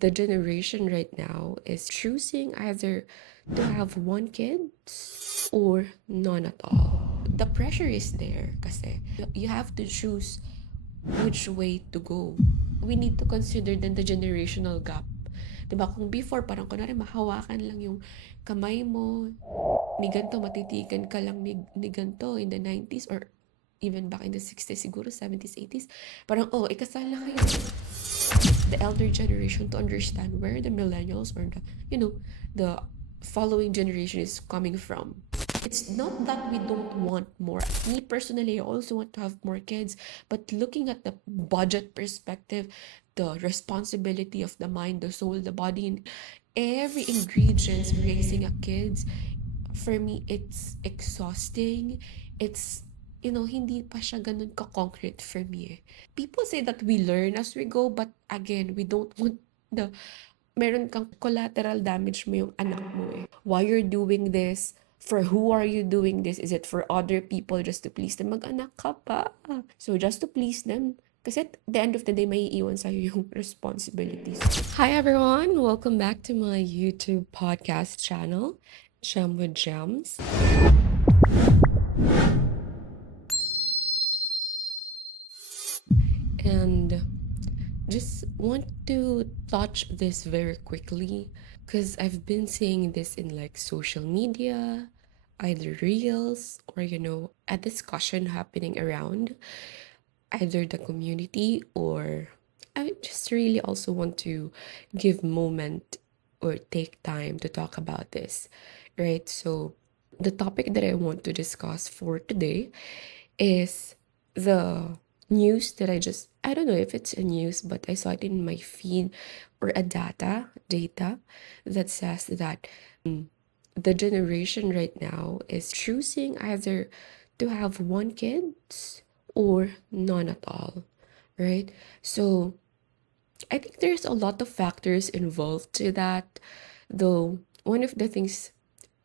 the generation right now is choosing either to have one kid or none at all. The pressure is there kasi you have to choose which way to go. We need to consider then the generational gap. 'Di ba? Kung before, parang kunwari mahawakan lang yung kamay mo, ni ganito, matitigan ka lang ni ganito in the 90s or even back in the 60s siguro, 70s, 80s. Parang, oh, ikasal na kayo. The elder generation to understand where the millennials or the following generation is coming from. It's not that we don't want more. Me personally, I also want to have more kids, but looking at the budget perspective, the responsibility of the mind, the soul, the body, and every ingredients raising a kids, for me, it's exhausting. It's, hindi pa siya ganun ka-concrete for me eh. People say that we learn as we go, but again, we don't want the meron kang collateral damage mo yung anak mo eh. Why you're doing this? For who are you doing this? Is it for other people just to please them? Mag-anak ka pa. So just to please them. Kasi at the end of the day, may iiwan sa'yo yung responsibilities. Hi everyone! Welcome back to my YouTube podcast channel, Jam with Gems. And just want to touch this very quickly because I've been seeing this in like social media, either reels or a discussion happening around either the community, or I just really also want to give moment or take time to talk about this, right? So the topic that I want to discuss for today is the news that I don't know if it's a news, but I saw it in my feed, or a data that says that the generation right now is choosing either to have one kid or none at all, right? So I think there's a lot of factors involved to that, though one of the things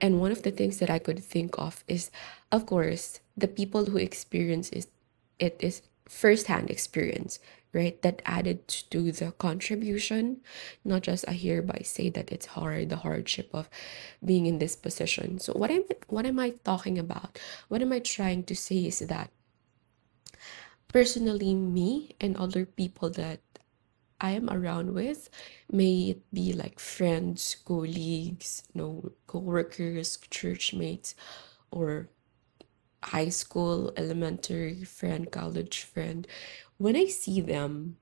that I could think of is, of course, the people who experience it is firsthand experience, right? That added to the contribution, not just I hereby say that it's hard, the hardship of being in this position. So what am I talking about? What am I trying to say is that personally, me and other people that I am around with, may it be like friends, colleagues, co-workers, church mates, or high school, elementary friend, college friend, when I see them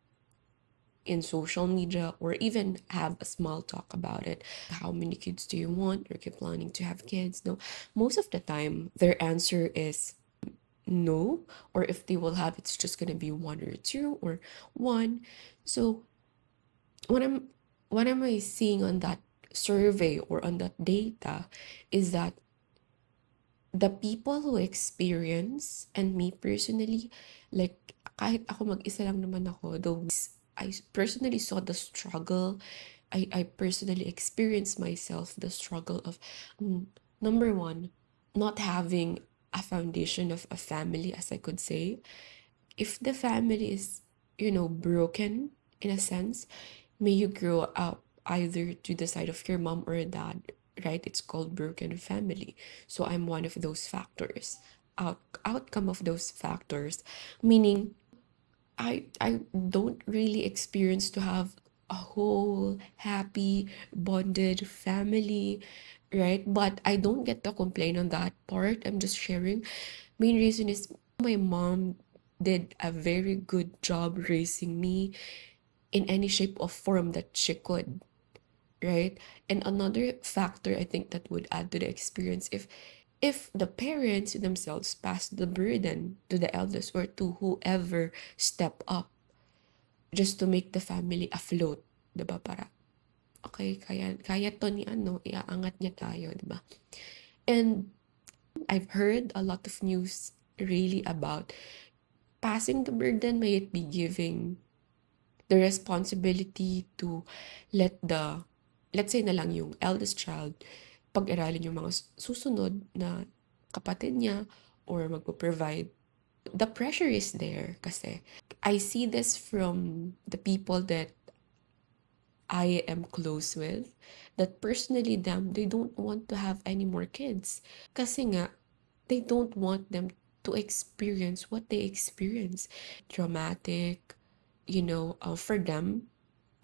in social media or even have a small talk about it, how many kids do you want? Are you planning to have kids? No, most of the time their answer is no, or if they will have, it's just gonna be one or two or one. So what am I seeing on that survey or on that data is that the people who experience, and me personally, like kahit ako mag-isa lang naman ako, though I personally saw the struggle, I personally experienced myself the struggle of number one, not having a foundation of a family, as I could say. If the family is, broken in a sense, may you grow up either to the side of your mom or dad, right? It's called broken family. So I'm one of those factors. Outcome of those factors, meaning I don't really experience to have a whole happy bonded family, right? But I don't get to complain on that part. I'm just sharing. Main reason is my mom did a very good job raising me in any shape or form that she could, right? And another factor I think that would add to the experience, if the parents themselves pass the burden to the eldest or to whoever step up just to make the family afloat, 'di ba? Para okay, kaya to ni iaangat niya tayo, 'di ba? And I've heard a lot of news really about passing the burden, may it be giving the responsibility to let's say na lang yung eldest child, pag-aralin yung mga susunod na kapatid niya or magpo-provide. The pressure is there kasi I see this from the people that I am close with, that personally them, they don't want to have any more kids. Kasi nga, they don't want them to experience what they experience. Traumatic, for them.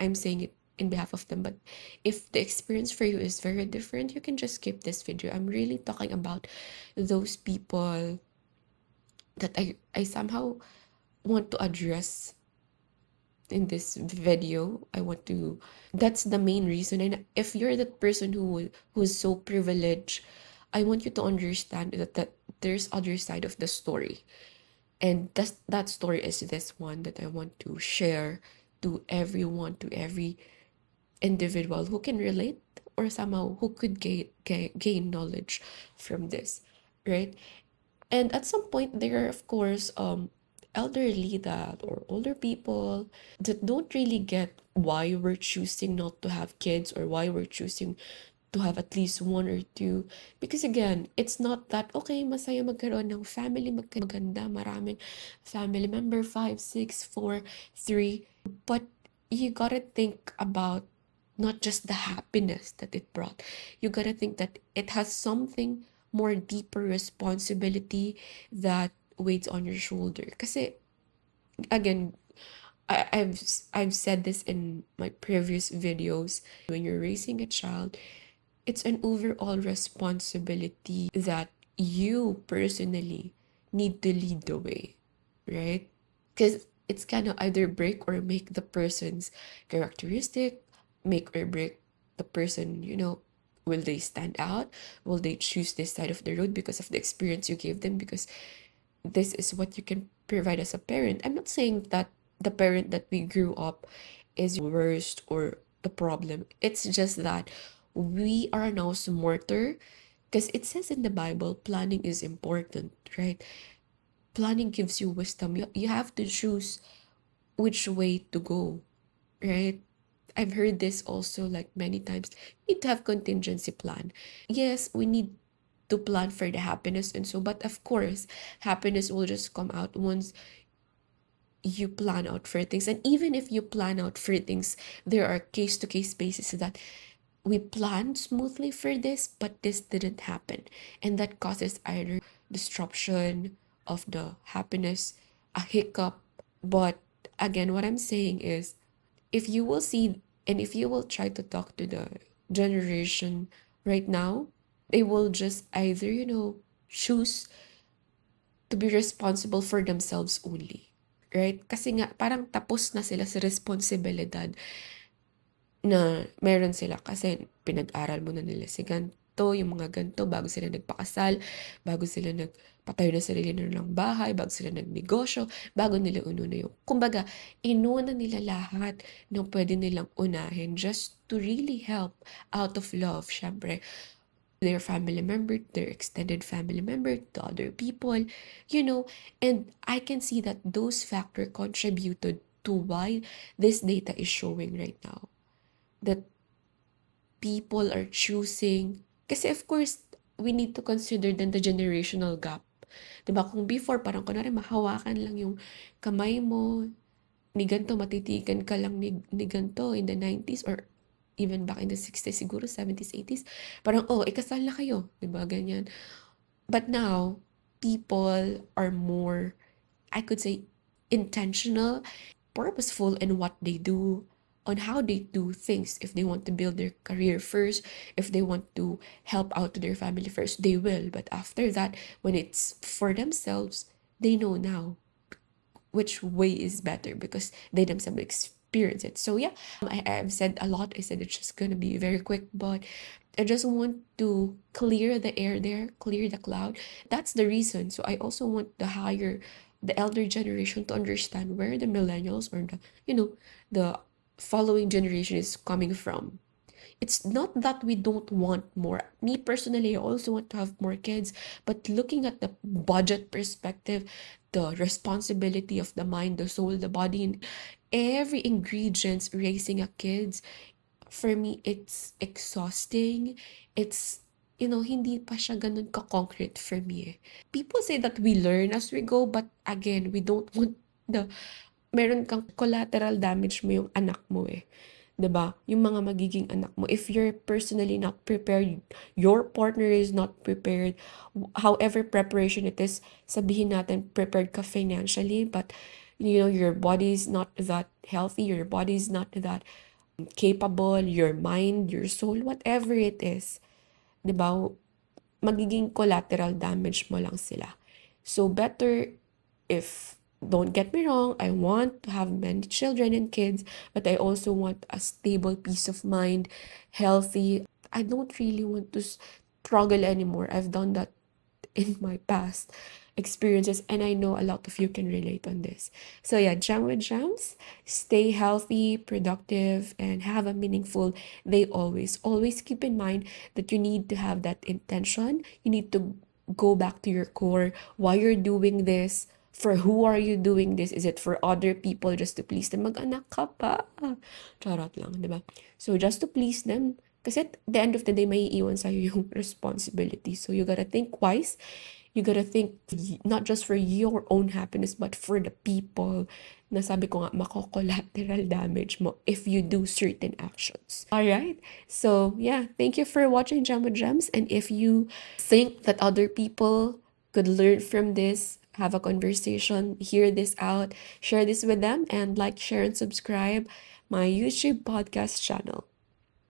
I'm saying it in behalf of them, but if the experience for you is very different, you can just skip this video. I'm really talking about those people that I somehow want to address in this video. I want to, that's the main reason. And if you're that person who's so privileged, I want you to understand that there's other side of the story. And that story is this one that I want to share to everyone, to every individual who can relate or somehow who could gain knowledge from this, right? And at some point there are, of course, elderly that or older people that don't really get why we're choosing not to have kids, or why we're choosing to have at least one or two. Because again, it's not that okay, masaya magkaroon ng family, maganda, maraming family member, 5, 6, 4, 3. But you gotta think about not just the happiness that it brought. You gotta think that it has something more deeper responsibility that weighs on your shoulder. Kasi again, I've said this in my previous videos. When you're raising a child, it's an overall responsibility that you personally need to lead the way, right? Because it's kind of either break or make the person's characteristic, make or break the person, will they stand out? Will they choose this side of the road because of the experience you gave them? Because this is what you can provide as a parent. I'm not saying that the parent that we grew up is worst or the problem. It's just that we are now smarter, because it says in the Bible, planning is important, right? Planning gives you wisdom. You have to choose which way to go, right? I've heard this also like many times. You need to have contingency plan. Yes, we need to plan for the happiness and so, but of course, happiness will just come out once you plan out for things. And even if you plan out for things, there are case to case basis that we planned smoothly for this, but this didn't happen. And that causes either disruption of the happiness, a hiccup. But again, what I'm saying is, if you will see and if you will try to talk to the generation right now, they will just either, choose to be responsible for themselves only. Right? Kasi nga, parang tapos na sila sa responsibilidad na meron sila, kasi pinag-aral muna nila si ganto, yung mga ganto, bago sila nagpakasal, bago sila nagpatayo na sarili nilang bahay, bago sila nagnegosyo, bago nila ununa yung, kumbaga, inuna nila lahat ng pwede nilang unahin just to really help out of love, syempre, their family member, their extended family member, to other people, and I can see that those factors contributed to why this data is showing right now that people are choosing, kasi of course, we need to consider then the generational gap. Diba? Kung before, parang kunwari mahawakan lang yung kamay mo, ni ganito, matitigan ka lang ni ganito in the 90s or even back in the 60s, siguro 70s, 80s. Parang, oh, ikasal na kayo. Diba? Ganyan. But now, people are more, I could say, intentional, purposeful in what they do, on how they do things. If they want to build their career first, if they want to help out to their family first, they will. But after that, when it's for themselves, they know now which way is better because they themselves experience it. So yeah, I've said a lot. I said it's just gonna be very quick, but I just want to clear the air there, clear the cloud. That's the reason. So I also want to hire the elder generation to understand where the millennials or the following generation is coming from. It's not that we don't want more. Me personally, I also want to have more kids, but looking at the budget perspective, the responsibility of the mind, the soul, the body, and every ingredients raising a kids, for me, it's exhausting. It's, hindi pa siya ganun ka-concrete for me eh. People say that we learn as we go, but again, we don't want meron kang collateral damage mo yung anak mo eh. 'Di ba? Yung mga magiging anak mo, if you're personally not prepared, your partner is not prepared, however preparation it is, sabihin natin prepared ka financially, but your body is not that healthy, your body is not that capable, your mind, your soul, whatever it is, 'di ba? Magiging collateral damage mo lang sila. So better, if don't get me wrong, I want to have many children and kids, but I also want a stable peace of mind, healthy. I don't really want to struggle anymore. I've done that in my past experiences, and I know a lot of you can relate on this. So yeah, jam with jams, stay healthy, productive, and have a meaningful day always. Always keep in mind that you need to have that intention. You need to go back to your core, why you're doing this, for who are you doing this? Is it for other people just to please them? Mag-anak ka pa. Charot lang, di ba? So just to please them, kasi at the end of the day, may iiwan sa'yo yung responsibility. So you gotta think twice. You gotta think not just for your own happiness, but for the people na sabi ko nga, mako-collateral damage mo if you do certain actions. Alright? So, yeah. Thank you for watching Jamo Gems. And if you think that other people could learn from this, have a conversation, hear this out, share this with them, and like, share, and subscribe my YouTube podcast channel.